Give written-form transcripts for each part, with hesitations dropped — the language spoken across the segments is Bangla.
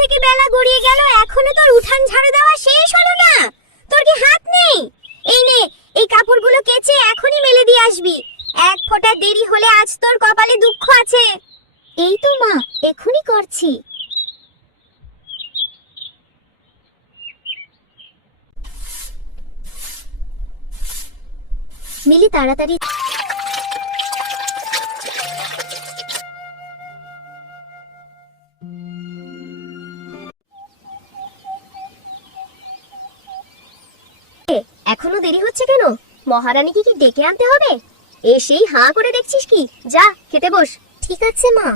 থেকে বেলা গড়িয়ে গেল, এখনো তোর উঠান ঝাড়ু দেওয়া শেষ হলো না? তোর কি হাত নেই? এই নে, এই কাপড়গুলো কেচে এখনই মেলে দিয়ে আসবি। এক ফোঁটা দেরি হলে আজ তোর কপালে দুঃখ আছে। এই তো মা, এখনই করছি। মিলি তাড়াতাড়ি। এখনো দেরি হচ্ছে কেন? মহারানীকে কি ডেকে আনতে হবে? এসেই হাঁ করে দেখছিস কি? যা খেতে বস। ঠিক আছে মা।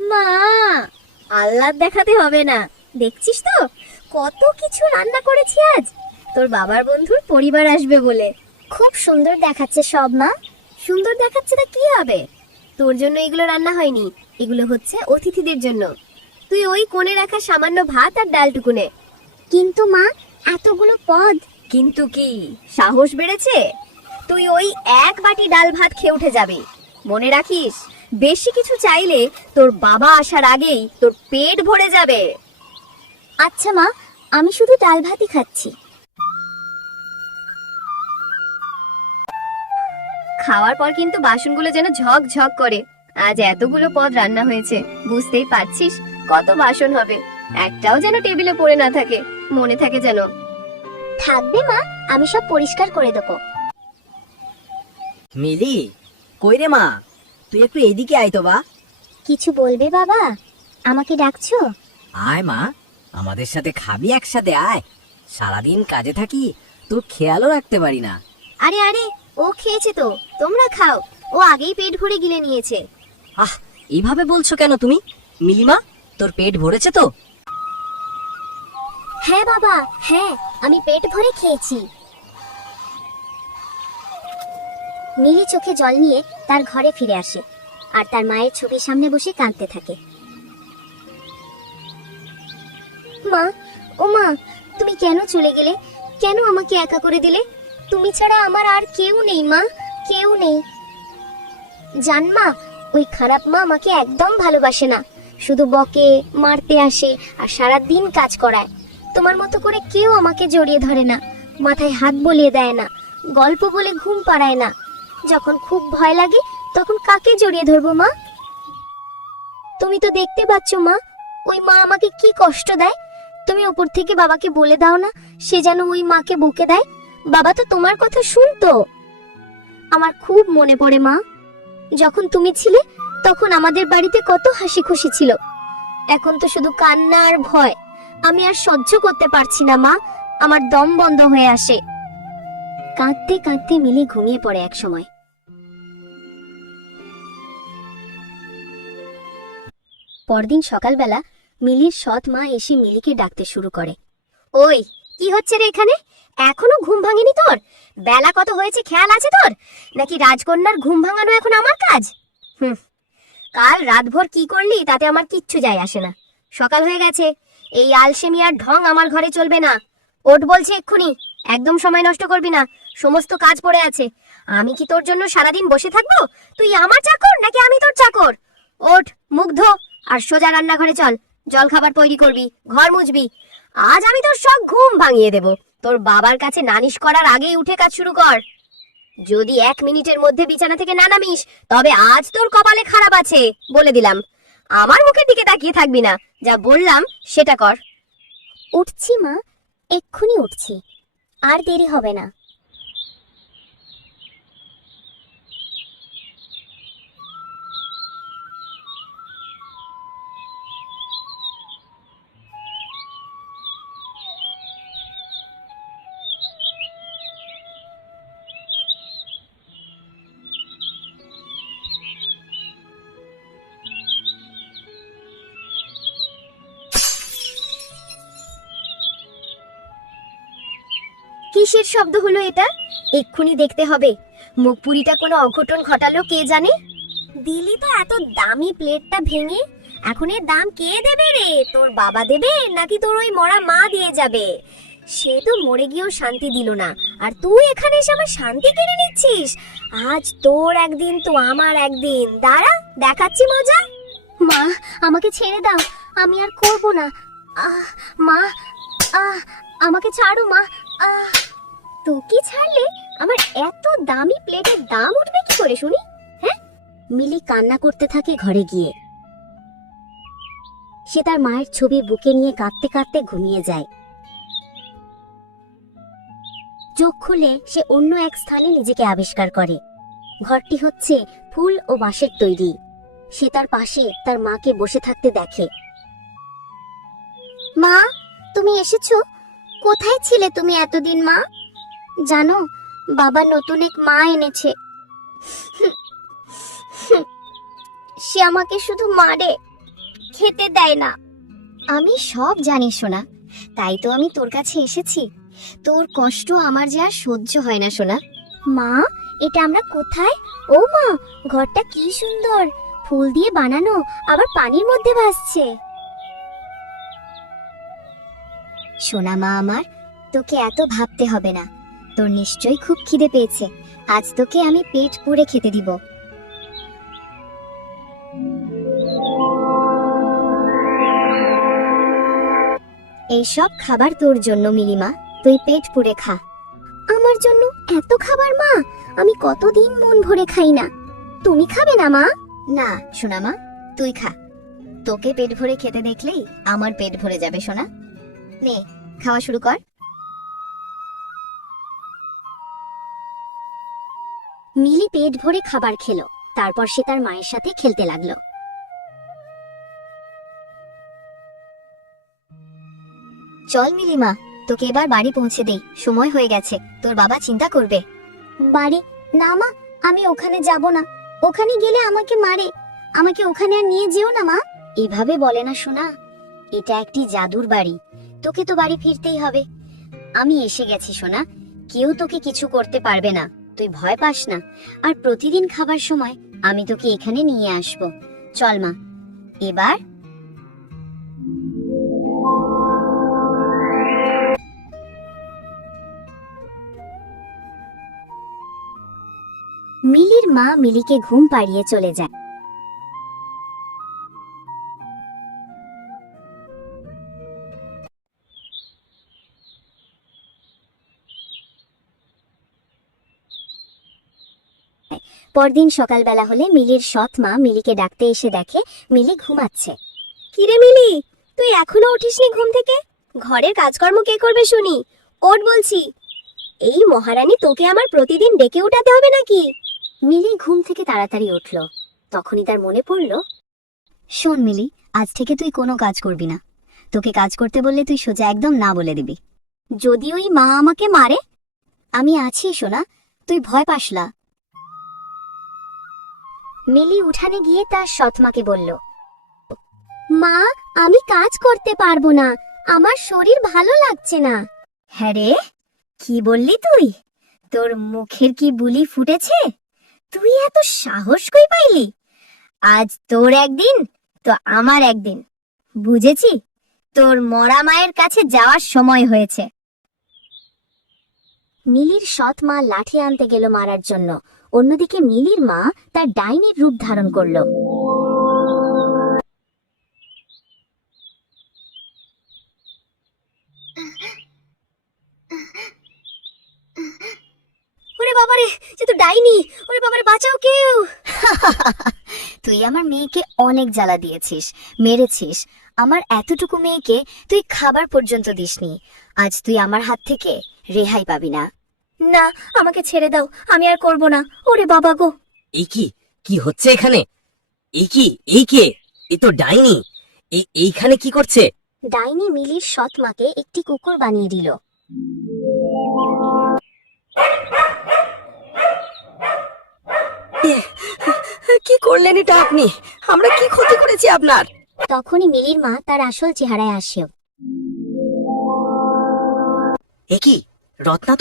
মা, আহ্লাদ দেখাতে হবে না, দেখছিস তো কত কিছু রান্না করেছি আজ। তোর বাবার বন্ধুর পরিবার আসবে বলে। খুব সুন্দর দেখাচ্ছে সব মা। সুন্দর দেখাচ্ছে তা কি হবে? তোর জন্য এগুলো রান্না হয়নি, এগুলো হচ্ছে অতিথিদের জন্য। তুই ওই কোণে রাখা সামান্য ভাত আর ডালটুকু নে। কিন্তু মা, এতগুলো পদ। কিন্তু কি সাহস বেড়েছে? তুই ওই এক বাটি ডাল ভাত খেয়ে উঠে যাবি। মনে রাখিস, বেশি কিছু চাইলে তোর বাবা আসার আগেই তোর পেট ভরে যাবে। আচ্ছা মা, আমি শুধু ডাল ভাতই খাচ্ছি। খাওয়ার পর কিন্তু বাসনগুলো যেন ঝক ঝক করে। আজ এতগুলো পদ রান্না হয়েছে, বুঝতেই পারছিস কত বাসন হবে। একটাও যেন টেবিলে পড়ে না থাকে, মনে থাকে যেন। থাকবে মা, আমি সব পরিষ্কার করে দেবো। মিলি, কই রে মা? তুই একটু এদিকে আয় তো বা। কিছু বলবে বাবা? আমাকে ডাকছো? আয় মা, আমাদের সাথে খাবি একসাথে আয়। সারাদিন কাজে থাকি, তোর খেয়ালও রাখতে পারি না। আরে আরে, ও খেয়েছে তো, তোমরা খাও। ও আগেই পেট ভরে গিলে নিয়েছে। আহ, এইভাবে বলছো কেন তুমি? মিলিমা, তোর পেট ভরেছে তো? হ্যাঁ বাবা, হ্যাঁ, আমি পেট ভরে খেয়েছি। মিলি চোখে জল নিয়ে তার ঘরে ফিরে আসে আর তার মায়ের ছবির সামনে বসে কাঁদতে থাকে। মা, ও মা, তুমি কেন চলে গেলে? কেন আমাকে একা করে দিলে? তুমি ছাড়া আমার আর কেউ নেই মা, কেউ নেই। জান মা, ওই খারাপ মা আমাকে একদম ভালোবাসে না, শুধু বকে, মারতে আসে আর সারা দিন কাজ করায়। তোমার মতো করে কেউ আমাকে জড়িয়ে ধরে না, মাথায় হাত বলিয়ে দেয় না, গল্প বলে ঘুম পাড়ায় না। যখন খুব ভয় লাগে তখন কাকে জড়িয়ে ধরবো মা? তুমি তো দেখতে পাচ্ছ মা, ওই মা আমাকে কি কষ্ট দেয়। তুমি উপর থেকে বাবাকে বলে দাও না, সে যেন ওই মাকে বকে দেয়। বাবা তো তোমার কথা শুনতো। আমার খুব মনে পড়ে মা, যখন তুমি ছিলে তখন আমাদের বাড়িতে কত হাসি খুশি ছিল। এখন তো শুধু কান্না আর ভয়। আমি আর সহ্য করতে পারছি না মা, আমার দম বন্ধ হয়ে আসে। কাঁদতে কাঁদতে মিলি ঘুমিয়ে পড়ে এক সময়। পরদিন সকালবেলা মিলির সৎ মা এসে মিলিকে ডাকতে শুরু করে। ওই, কি হচ্ছে রে এখানে? এখনো ঘুম ভাঙেনি তোর? বেলা কত হয়েছে খেয়াল আছে তোর? নাকি রাজকন্যার ঘুম ভাঙানো এখন আমার কাজ? কাল রাতভর কি করলি তাতে আমার কিচ্ছু যায় আসে না। সকাল হয়ে গেছে, এই আলসেমি আর ঢং আমার ঘরে চলবে না। ওঠ বলছে এক্ষুনি, একদম সময় নষ্ট করবি না, সমস্ত কাজ পড়ে আছে। আমি কি তোর জন্য সারাদিন বসে থাকবো? তুই আমার চাকর নাকি আমি তোর চাকর? ওঠ, মুখ ধো আর সোজা রান্নাঘরে চল, জল খাবার তৈরি করবি, ঘর মুছবি। আজ আমি তোর সব ঘুম ভাঙিয়ে দেব। তোর বাবার কাছে নালিশ করার আগেই উঠে কাজ শুরু কর। যদি 1 মিনিটের মধ্যে বিছানা থেকে না নামিস তবে আজ তোর কপালে খারাপ আছে, বলে দিলাম। আমার মুখের দিকে তাকিয়ে থাকবি না, যা বললাম সেটা কর। উঠছি মা, এক্ষুনি উঠছি, আর দেরি হবে না। কিসের শব্দ হলো এটা? এক্ষুনি দেখতে হবে, মুখপুরিটা কোনো অঘটন ঘটালো কে জানে। দিলি তো এত দামি প্লেটটা ভেঙে, এখন এর দাম কে দেবে রে? তোর বাবা দেবে নাকি তোর ওই মরা মা দিয়ে যাবে? সে তো মরে গিয়েও শান্তি দিল না, আর তুই এখানে এসে আমার শান্তি কেড়ে নিচ্ছিস। আজ তোর একদিন তো আমার একদিন, দাঁড়া দেখাচ্ছি মজা। মা, আমাকে ছেড়ে দাও, আমি আর করব না। আহ মা, আহ আমাকে ছাড়ো মা। আহ তোকে ছাড়লে আমার এত দামি প্লেটের দাম উঠবে কি করে শুনি? হ্যাঁ? মিলি কান্না করতে থাকে ঘরে গিয়ে। সে তার মায়ের ছবি বুকে নিয়ে কাঁদতে কাঁদতে ঘুমিয়ে যায়। চোখ খুলে সে অন্য এক স্থানে নিজেকে আবিষ্কার করে। ঘরটি হচ্ছে ফুল ও বাঁশের তৈরি। সে তার পাশে তার মাকে বসে থাকতে দেখে। মা, তুমি এসেছো? কোথায় ছিলে তুমি এতদিন মা? জানো, বাবা নতুন এক মা এনেছে। সে আমাকে শুধু মারে, খেতে দেয় না। আমি সব জানি সোনা, তাই তো আমি তোর কাছে এসেছি। তোর কষ্ট আমার যে আর সহ্য হয় না সোনা। মা, এটা আমরা কোথায়? ও মা, ঘরটা কি সুন্দর, ফুল দিয়ে বানানো, আবার পানির মধ্যে ভাসছে। সোনা মা আমার, তোকে এত ভাবতে হবে না। তোর নিশ্চয়ই খুব খিদে পেয়েছে। আজ তোকে আমি পেট পুরে খেতে দিব। এই সব খাবার তোর জন্য মিলিমা, তুই পেট পুরে খা। আমার জন্য এত খাবার মা? আমি কতদিন মন ভরে খাই না। তুমি খাবে না মা? না সোনা মা, তুই খা। তোকে পেট ভরে খেতে দেখলেই আমার পেট ভরে যাবে সোনা। নে, খাওয়া শুরু কর। মিলি পেট ভরে খাবার খেলো। তারপর সে তার মায়ের সাথে খেলতে লাগলো। চল মিলিমা, তোকে এবার বাড়ি পৌঁছে দেই। সময় হয়ে গেছে, তোর বাবা চিন্তা করবে। বাড়ি? না মা, আমি ওখানে যাব না। ওখানে গেলে আমাকে মারে। আমাকে ওখানে আর নিয়ে যেও না মা। এভাবে বলে না সোনা, এটা একটি জাদুর বাড়ি। তোকে তো বাড়ি ফিরতেই হবে। আমি এসে গেছি সোনা, কেউ তোকে কিছু করতে পারবে না। তুই ভয় পাস না। আর প্রতিদিন খাবার সময় আমি তোকে এখানে নিয়ে আসব। চল মা এবার। মিলির মা মিলিকে ঘুম পাড়িয়ে চলে যায়। পরদিন সকালবেলা হলে মিলির সৎ মা মিলিকে ডাকতে এসে দেখে মিলি ঘুমাচ্ছে। কিরে মিলি, তুই এখনো উঠিসনি ঘুম থেকে? ঘরের কাজকর্ম কে করবে শুনি? ওঠ বলছি। এই মহারানী, তোকে আমার প্রতিদিন ডেকে উঠাতে হবে নাকি? মিলি ঘুম থেকে তাড়াতাড়ি উঠল। তখনই তার মনে পড়ল, শোন মিলি, আজ থেকে তুই কোনো কাজ করবি না। তোকে কাজ করতে বললে তুই সোজা একদম না বলে দিবি। যদি ওই মা আমাকে মারে? আমি আছি সোনা, তুই ভয় পাস না। মিলি উঠানে গিয়ে তার সৎমাকে বলল, মা, আমি কাজ করতে পারবো না, আমার শরীর ভালো লাগছে না। হ্যাঁ রে, কি বললি তুই? তোর মুখের কি বুলি ফুটেছে? তুই এত সাহস কই পাইলি? আজ তোর একদিন তো আমার একদিন, বুঝেছি। তোর মরা মায়ের কাছে যাওয়ার সময় হয়েছে। মিলির সৎ মা লাঠি আনতে গেল মারার জন্য। অন্যদিকে মিলির মা তার ডাইনির রূপ ধারণ করলো। ওরে বাবারে, যে তো ডাইনি! ওরে বাবারে, বাঁচাও কেউ! তুই আমার মেয়েকে অনেক জ্বালা দিয়েছিস, মেরেছিস। আমার এতটুকু মেয়েকে তুই খাবার পর্যন্ত দিসনি। আজ তুই আমার হাত থেকে রেহাই পাবি না। না, আমাকে ছেড়ে দাও, আমি আর করব না। ওরে বাবা গো! এই কি কি হচ্ছে এখানে? এই কে? এ তো ডাইনি। এইখানে কি করছে? ডাইনি মিলির সৎ মাকে একটি কুকুর বানিয়ে দিল। কি করলেন এটা আপনি? আমরা কি ক্ষতি করেছি আপনার? তখনই মিলির মা তার আসল চেহারায় আসে। এ কি রত্না,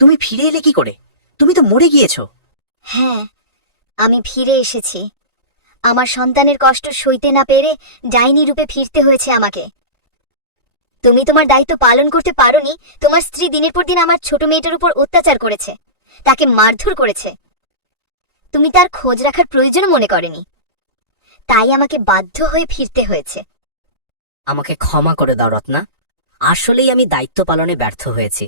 তুমি ফিরে এলে কি করে? তুমি তো মরে গিয়েছো। হ্যাঁ, আমি ফিরে এসেছি। আমার সন্তানের কষ্ট সইতে না পেরে ডাইনি রূপে ফিরতে হয়েছে আমাকে। তুমি তোমার দায়িত্ব পালন করতে পারোনি। তোমার স্ত্রী দিনের পর দিন আমার ছোট মেয়েটার উপর অত্যাচার করেছে, তাকে মারধর করেছে। তুমি তার খোঁজ রাখার প্রয়োজন মনে করনি, তাই আমাকে বাধ্য হয়ে ফিরতে হয়েছে। আমাকে ক্ষমা করে দাও রত্না, আসলেই আমি দায়িত্ব পালনে ব্যর্থ হয়েছি।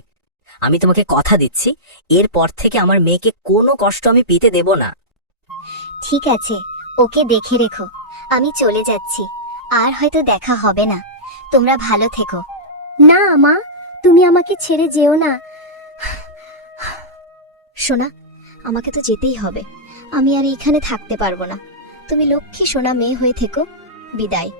আমি তোমাকে কথা দিচ্ছি, এরপর থেকে আমার মেয়েকে কোনো কষ্ট আমি পেতে দেব না। ঠিক আছে, ওকে দেখে রেখো। আমি চলে যাচ্ছি, আর হয়তো দেখা হবে না। তোমরা ভালো থেকো। না মা, তুমি আমাকে ছেড়ে যেও না। সোনা, আমাকে তো যেতেই হবে। আমি আর এইখানে থাকতে পারবো না। তুমি লক্ষ্মী সোনা মেয়ে হয়ে থেকো। বিদায়।